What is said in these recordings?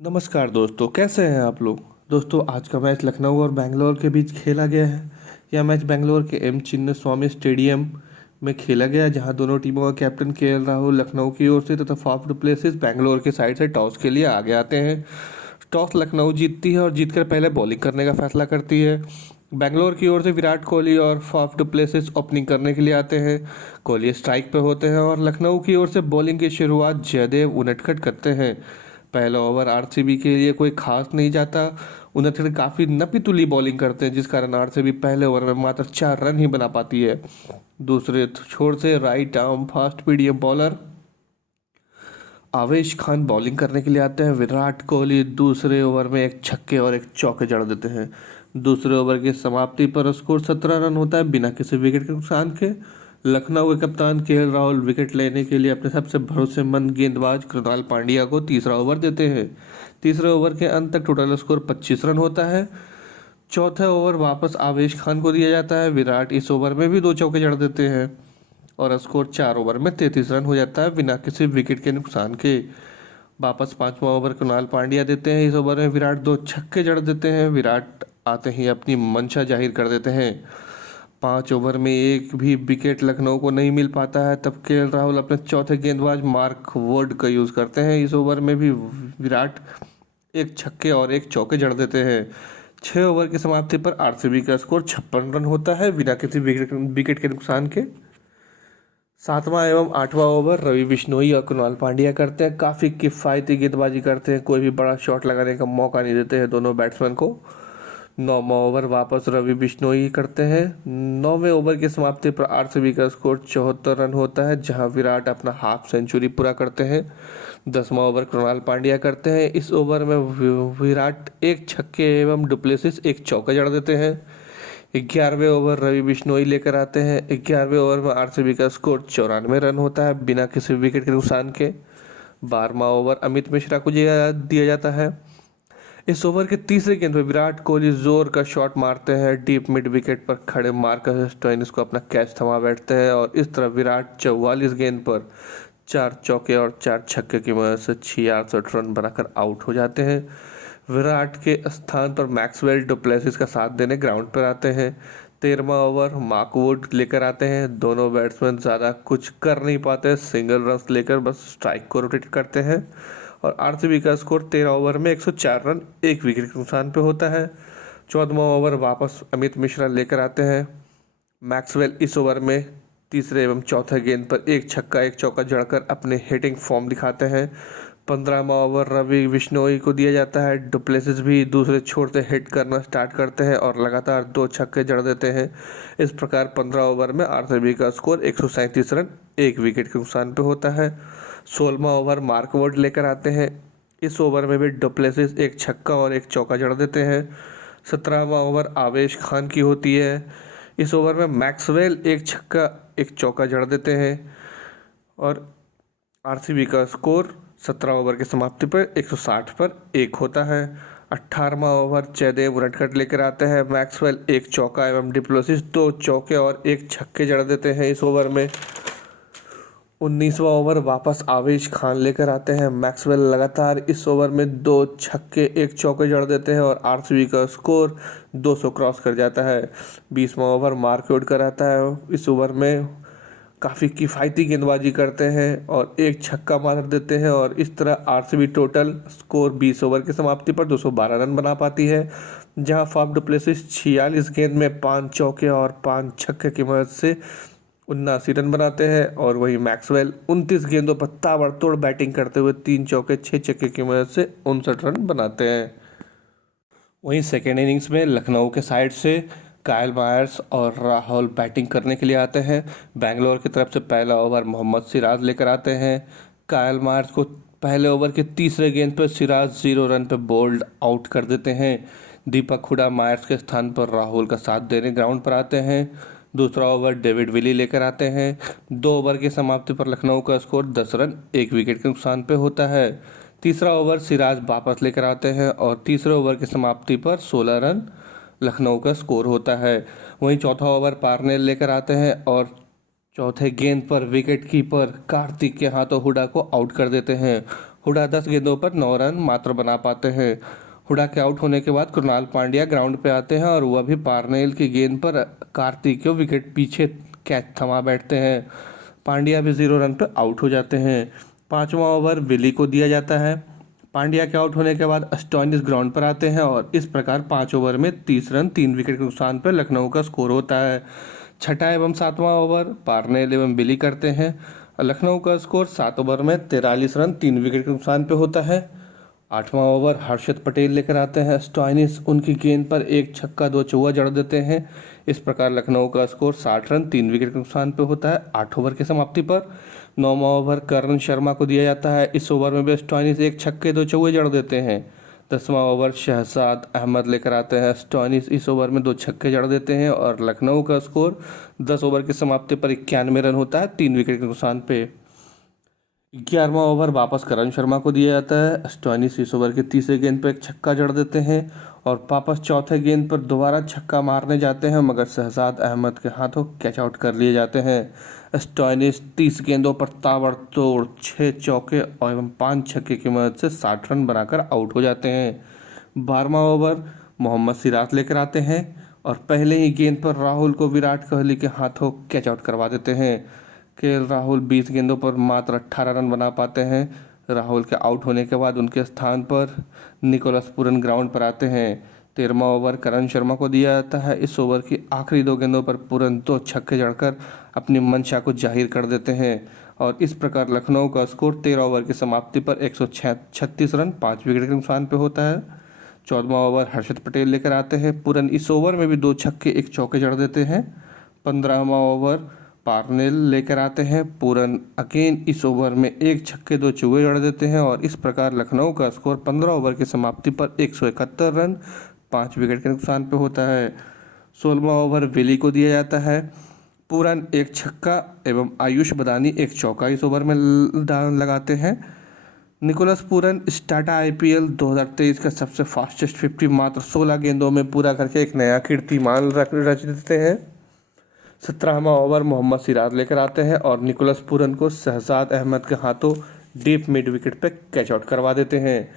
नमस्कार दोस्तों, कैसे हैं आप लोग। दोस्तों, आज का मैच लखनऊ और बेंगलोर के बीच खेला गया है। यह मैच बेंगलोर के एम चिन्नास्वामी स्टेडियम में खेला गया, जहां दोनों टीमों का कैप्टन केएल राहुल लखनऊ की ओर से तथा फाफ डु प्लेसिस बेंगलोर की साइड से टॉस के लिए आगे आते हैं। टॉस लखनऊ जीतती है और जीतकर पहले बॉलिंग करने का फैसला करती है। बेंगलोर की ओर से विराट कोहली और फाफ डु प्लेसिस ओपनिंग करने के लिए आते हैं। कोहली स्ट्राइक पर होते हैं और लखनऊ की ओर से बॉलिंग की शुरुआत जयदेव उनटखट करते हैं। पहला ओवर आरसीबी के लिए कोई खास नहीं जाता। उनटखट काफ़ी नपी-तुली बॉलिंग करते हैं, जिस कारण आरसीबी पहले ओवर में मात्र 4 रन ही बना पाती है। दूसरे छोर से right arm fast medium bowler आवेश खान बॉलिंग करने के लिए आते हैं। विराट कोहली दूसरे ओवर में एक छक्के और एक चौके जड़ देते हैं। दूसरे ओवर की समाप्ति पर स्कोर 17 रन होता है बिना किसी विकेट के नुकसान के। लखनऊ के कप्तान केएल राहुल विकेट लेने के लिए अपने सबसे भरोसेमंद गेंदबाज कृणाल पांड्या को तीसरा ओवर देते हैं। तीसरे ओवर के अंत तक टोटल स्कोर 25 रन होता है। चौथा ओवर वापस आवेश खान को दिया जाता है। विराट इस ओवर में भी 2 चौके जड़ देते हैं और स्कोर 4 ओवर में 33 रन हो जाता है बिना किसी विकेट के नुकसान के। वापस 5वां ओवर कृणाल पांड्या देते हैं। इस ओवर में विराट 2 छक्के जड़ देते हैं। विराट आते ही अपनी मंशा जाहिर कर देते हैं। 5 ओवर में एक भी विकेट लखनऊ को नहीं मिल पाता है। तब केएल राहुल अपने चौथे गेंदबाज मार्क वुड का यूज़ करते हैं। इस ओवर में भी विराट एक छक्के और एक चौके जड़ देते हैं। 6 ओवर की समाप्ति पर आरसीबी का स्कोर 56 रन होता है बिना किसी विकेट के नुकसान के। 7वां एवं 8वां ओवर रवि बिश्नोई और कृणाल पांड्या करते हैं। काफ़ी किफ़ायती गेंदबाजी करते हैं, कोई भी बड़ा शॉट लगाने का मौका नहीं देते हैं दोनों बैट्समैन को। 9वां ओवर वापस रवि बिश्नोई करते हैं। 9वें ओवर की समाप्ति पर आरसीबी का स्कोर 74 रन होता है, जहां विराट अपना हाफ सेंचुरी पूरा करते हैं। 10वां ओवर कृणाल पांड्या करते हैं। इस ओवर में विराट एक छक्के एवं डुप्लेसिस एक चौका जड़ देते हैं। 11वें ओवर रवि बिश्नोई लेकर आते हैं। 11वें ओवर में आरसीबी का स्कोर 94 रन होता है बिना किसी विकेट के नुकसान के। 12वां ओवर अमित मिश्रा को दिया जाता है। इस ओवर के तीसरे गेंद पर विराट कोहली जोर का शॉट मारते हैं। डीप मिड विकेट पर खड़े मार्कस स्टोइनिस को अपना कैच थमा बैठते हैं और इस तरह विराट 44 गेंद पर 4 चौके और 4 छक्के की मदद से 66 रन बनाकर आउट हो जाते हैं। विराट के स्थान पर मैक्सवेल डुप्लेसिस का साथ देने ग्राउंड पर आते हैं। 13वां ओवर मार्क वुड लेकर आते हैं। दोनों बैट्समैन ज़्यादा कुछ कर नहीं पाते, सिंगल रन लेकर बस स्ट्राइक को रोटेट करते हैं और आरसीबी का स्कोर 13 ओवर में 104 रन एक विकेट के नुकसान पे होता है। 14वां ओवर वापस अमित मिश्रा लेकर आते हैं। मैक्सवेल इस ओवर में तीसरे एवं चौथे गेंद पर एक छक्का एक चौका जड़कर अपने हिटिंग फॉर्म दिखाते हैं। 15वां ओवर रवि बिश्नोई को दिया जाता है। डुप्लेसिस भी दूसरे छोर से हिट करना स्टार्ट करते हैं और लगातार 2 छक्के जड़ देते हैं। इस प्रकार 15 ओवर में आरसीबी का स्कोर 137 रन एक विकेट के नुकसान पे होता है। 16वां ओवर मार्क वुड लेकर आते हैं। इस ओवर में भी डुप्लेसिस एक छक्का और एक चौका जड़ देते हैं। 17वां ओवर आवेश खान की होती है। इस ओवर में मैक्सवेल एक छक्का एक चौका जड़ देते हैं और आरसीबी का स्कोर 17 ओवर की समाप्ति पर 160 पर 1 होता है। 18वां ओवर जयदेव उनटखट लेकर आते हैं। मैक्सवेल एक चौका एवं डुप्लेसिस 2 चौके और एक छक्के जड़ देते हैं इस ओवर में। 19वां ओवर वापस आवेश खान लेकर आते हैं। मैक्सवेल लगातार इस ओवर में 2 छक्के एक चौके जड़ देते हैं और आरसीबी का स्कोर 200 क्रॉस कर जाता है। 20वां ओवर मार्क वुड कराता है। इस ओवर में काफ़ी किफ़ायती गेंदबाजी करते हैं और एक छक्का मार देते हैं और इस तरह आरसीबी टोटल स्कोर 20 ओवर की समाप्ति पर 212 रन बना पाती है, जहां फाफ डु प्लेसिस 46 गेंद में 5 चौके और 5 छक्के की मदद से 79 रन बनाते हैं और वही मैक्सवेल 29 गेंदों पर ताबड़तोड़ बैटिंग करते हुए 3 चौके 6 छक्के की मदद से 59 रन बनाते हैं। वहीं सेकेंड इनिंग्स में लखनऊ के साइड से कायल मायर्स और राहुल बैटिंग करने के लिए आते हैं। बेंगलोर की तरफ से पहला ओवर मोहम्मद सिराज लेकर आते हैं। कायल मायर्स को पहले ओवर के तीसरे गेंद पर सिराज 0 रन पर बोल्ड आउट कर देते हैं। दीपक हुडा मायर्स के स्थान पर राहुल का साथ देने ग्राउंड पर आते हैं। दूसरा ओवर डेविड विली लेकर आते हैं। 2 ओवर की समाप्ति पर लखनऊ का स्कोर 10 रन एक विकेट के नुकसान पे होता है। तीसरा ओवर सिराज वापस लेकर आते हैं और तीसरे ओवर की समाप्ति पर 16 रन लखनऊ का स्कोर होता है। वहीं चौथा ओवर पार्नेल लेकर आते हैं और चौथे गेंद पर विकेट कीपर कार्तिक के हाथों हुडा को आउट कर देते हैं। हुडा 10 गेंदों पर 9 रन मात्र बना पाते हैं। हुडा के आउट होने के बाद कृणाल पांड्या ग्राउंड पे आते हैं और वह भी पार्नेल की गेंद पर कार्तिक को विकेट पीछे कैच थमा बैठते हैं। पांड्या भी 0 रन पर आउट हो जाते हैं। 5वां ओवर विली को दिया जाता है। पांड्या के आउट होने के बाद स्टोइनिस ग्राउंड पर आते हैं और इस प्रकार 5 ओवर में 30 रन 3 विकेट के नुकसान पर लखनऊ का स्कोर होता है। छठा एवं 7वां ओवर पार्नेल एवं विली करते हैं। लखनऊ का स्कोर 7 ओवर में 43 रन 3 विकेट के नुकसान पे होता है। 8वां ओवर हर्षद पटेल लेकर आते हैं। स्टोइनिस उनकी गेंद पर एक छक्का 2 चौका जड़ देते हैं। इस प्रकार लखनऊ का स्कोर 60 रन 3 विकेट के नुकसान पे होता है। 8 ओवर की समाप्ति पर 9वां ओवर करण शर्मा को दिया जाता है। इस ओवर में भी स्टोइनिस एक छक्के 2 चौके जड़ देते हैं। 10वां ओवर शहजाद अहमद लेकर आते हैं। स्टोइनिस इस ओवर में 2 छक्के जड़ देते हैं और लखनऊ का स्कोर 10 ओवर की समाप्ति पर 91 रन होता है 3 विकेट के नुकसान पे। 11वां ओवर वापस करण शर्मा को दिया जाता है। स्टोइनिस इस ओवर के तीसरे गेंद पर एक छक्का जड़ देते हैं और वापस चौथे गेंद पर दोबारा छक्का मारने जाते हैं मगर शहजाद अहमद के हाथों कैच आउट कर लिए जाते हैं। स्टोइनिस 30 गेंदों पर ताबड़तोड़ 6 चौके एवं 5 छक्के की मदद से 60 रन बनाकर आउट हो जाते हैं। 12वां ओवर मोहम्मद सिराज लेकर आते हैं और पहले ही गेंद पर राहुल को विराट कोहली के हाथों कैच आउट करवा देते हैं। केएल राहुल 20 गेंदों पर मात्र 18 रन बना पाते हैं। राहुल के आउट होने के बाद उनके स्थान पर निकोलस पूरन ग्राउंड पर आते हैं। 13वां ओवर करण शर्मा को दिया जाता है। इस ओवर की आखिरी 2 गेंदों पर पूरन 2 छक्के जड़कर अपनी मंशा को जाहिर कर देते हैं और इस प्रकार लखनऊ का स्कोर 13 ओवर की समाप्ति पर 136 रन 5 विकेट के नुकसान पे होता है। 14वां ओवर हर्षद पटेल लेकर आते हैं। पूरन इस ओवर में भी 2 छक्के 1 चौके जड़ देते हैं। 15वां ओवर पार्नेल लेकर आते हैं। पूरन अगेन इस ओवर में 1 छक्के 2 चौके जड़ देते हैं और इस प्रकार लखनऊ का स्कोर 15 ओवर की समाप्ति पर 171 रन 5 विकेट के नुकसान पे होता है। 16वां ओवर विली को दिया जाता है। पूरन 1 छक्का एवं आयुष बदानी 1 चौका इस ओवर में लगाते हैं। निकोलस पूरन टाटा IPL 2023 का सबसे फास्टेस्ट 50 मात्र 16 गेंदों में पूरा करके एक नया कीर्तिमान रच देते हैं। 17वां ओवर मोहम्मद सिराज लेकर आते हैं और निकोलस पूरन को शहजाद अहमद के हाथों डीप मिड विकेट पर कैच आउट करवा देते हैं।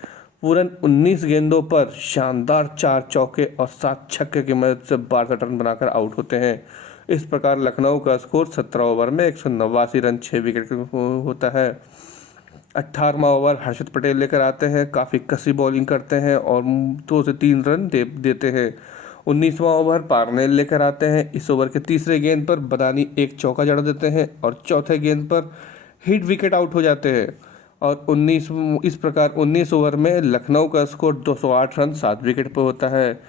पूरन 19 गेंदों पर शानदार 4 चौके और 7 छक्के की मदद से 62 रन बनाकर आउट होते हैं। इस प्रकार लखनऊ का स्कोर 17 ओवर में 189 रन 6 विकेट होता है। 18वां ओवर हर्षद पटेल लेकर आते हैं। काफ़ी कसी बॉलिंग करते हैं और 2 से 3 रन देते हैं। 19वां ओवर पार्नेल लेकर आते हैं। इस ओवर के तीसरे गेंद पर बदानी 1 चौका जड़ देते हैं और चौथे गेंद पर हिट विकेट आउट हो जाते हैं और 19 ओवर में लखनऊ का स्कोर 208 रन 7 विकेट पर होता है।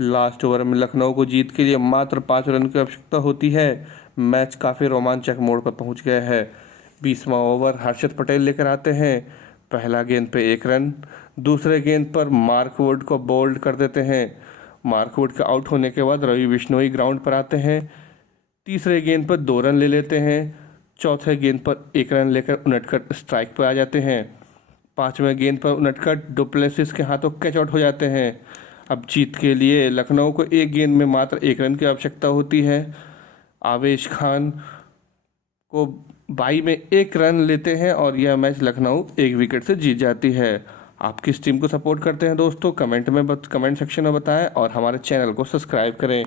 लास्ट ओवर में लखनऊ को जीत के लिए मात्र 5 रन की आवश्यकता होती है। मैच काफ़ी रोमांचक मोड़ पर पहुंच गया है। 20वां ओवर हर्षद पटेल लेकर आते हैं। पहला गेंद पे 1 रन, दूसरे गेंद पर मार्क वुड को बोल्ड कर देते हैं। मार्क वुड के आउट होने के बाद रवि बिश्नोई ग्राउंड पर आते हैं। तीसरे गेंद पर 2 रन ले लेते हैं। चौथे गेंद पर 1 रन लेकर उनटकट स्ट्राइक पर आ जाते हैं। 5वें गेंद पर उनटकट डुप्लेसिस के हाथों कैच आउट हो जाते हैं। अब जीत के लिए लखनऊ को एक गेंद में मात्र 1 रन की आवश्यकता होती है। आवेश खान को 22 में 1 रन लेते हैं और यह मैच लखनऊ 1 विकेट से जीत जाती है। आप किस टीम को सपोर्ट करते हैं दोस्तों, कमेंट सेक्शन में बताएं और हमारे चैनल को सब्सक्राइब करें।